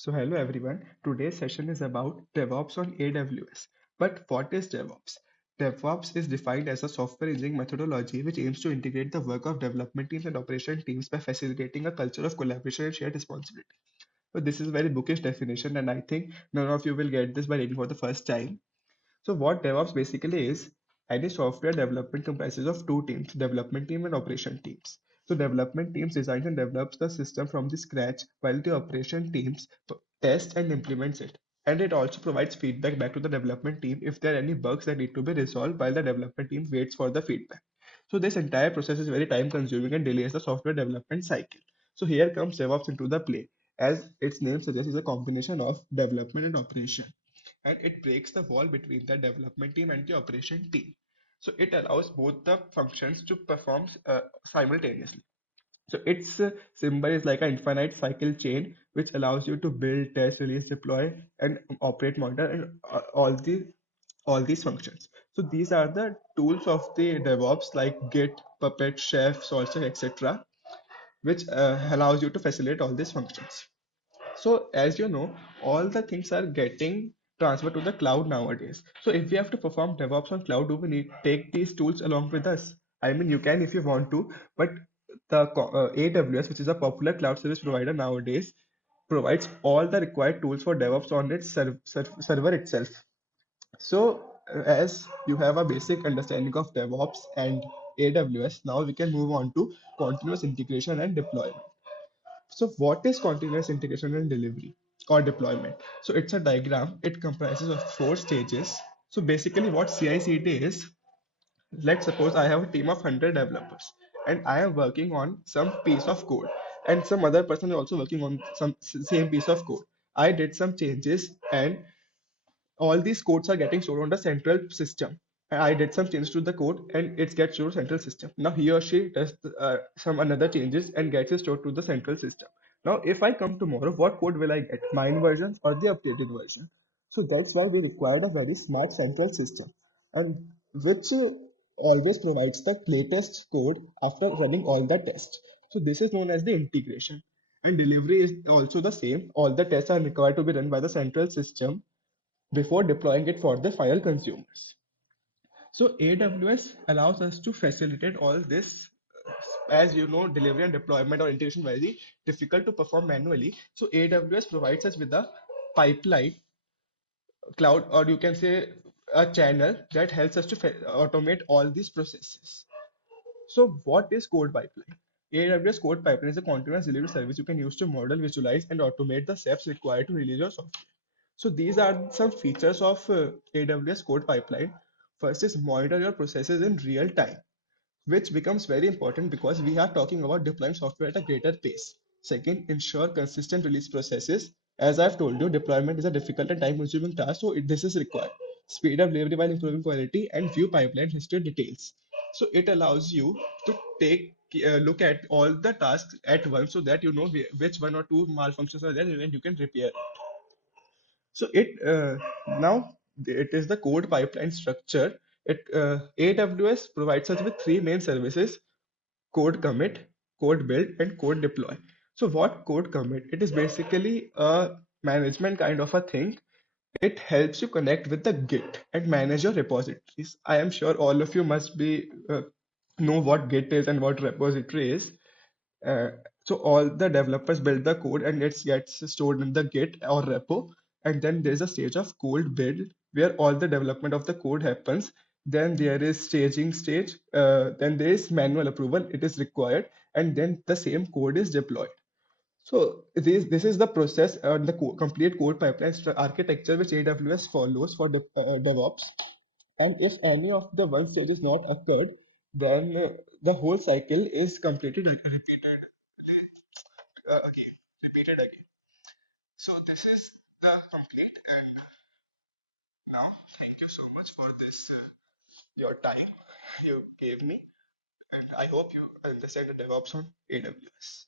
So hello everyone. Today's session is about DevOps on AWS. But what is DevOps? DevOps is defined as a software engineering methodology which aims to integrate the work of development teams and operation teams by facilitating a culture of collaboration and shared responsibility. So this is a very bookish definition, and I think none of you will get this by reading for the first time. So what DevOps basically is, any software development comprises of two teams, development team and operation teams. So development teams designs and develops the system from the scratch, while the operation teams test and implements it. And it also provides feedback back to the development team if there are any bugs that need to be resolved while the development team waits for the feedback. So this entire process is very time consuming and delays the software development cycle. So here comes DevOps into the play. As its name suggests, is a combination of development and operation, and it breaks the wall between the development team and the operation team. So it allows both the functions to perform simultaneously. So its symbol is like an infinite cycle chain, which allows you to build, test, release, deploy, and operate, monitor, and all these functions. So these are the tools of the DevOps like Git, Puppet, Chef, Sourcecheck, etc., which allows you to facilitate all these functions. So as you know, all the things are getting transferred to the cloud nowadays. So if we have to perform DevOps on cloud, do we need take these tools along with us? I mean, you can if you want to, but the AWS, which is a popular cloud service provider nowadays, provides all the required tools for DevOps on its server itself. So as you have a basic understanding of DevOps and AWS, now we can move on to continuous integration and deployment. So what is continuous integration and delivery or deployment? So it's a diagram. It comprises of four stages. So basically what CI/CD is, let's suppose I have a team of 100 developers and I am working on some piece of code and some other person is also working on some same piece of code. I did some changes and all these codes are getting stored on the central system. I did some changes to the code and it gets stored to central system. Now he or she does some another changes and gets it stored to the central system. Now if I come tomorrow, what code will I get? Mine version or the updated version? So that's why we required a very smart central system, and which always provides the latest code after running all the tests. So this is known as the integration. And delivery is also the same. All the tests are required to be run by the central system before deploying it for the final consumers. So AWS allows us to facilitate all this. As you know, delivery and deployment or integration very difficult to perform manually. So AWS provides us with a pipeline cloud, or you can say a channel that helps us to automate all these processes. So what is code pipeline? AWS code pipeline is a continuous delivery service you can use to model, visualize, and automate the steps required to release your software. So these are some features of AWS code pipeline. First is monitor your processes in real time, which becomes very important because we are talking about deploying software at a greater pace. Second, ensure consistent release processes. As I've told you, deployment is a difficult and time-consuming task, so this is required. Speed up delivery while improving quality and view pipeline history details. So it allows you to take look at all the tasks at once so that you know which one or two malfunctions are there and you can repair. So now it is the code pipeline structure. AWS provides us with three main services: code commit, code build, and code deploy. So what code commit? It is basically a management kind of a thing. It helps you connect with the Git and manage your repositories. I am sure all of you must be know what Git is and what repository is. Uh, so all the developers build the code and it gets stored in the Git or repo. And then there's a stage of code build where all the development of the code happens. Then there is staging stage. Then there is manual approval. It is required, and then the same code is deployed. So this is the process, the complete code pipeline architecture which AWS follows for the DevOps. And if any of the one stage is not occurred, then the whole cycle is completed repeated again. So this is the complete, and now thank you so much for this your time you gave me, and I hope you understand the DevOps on AWS.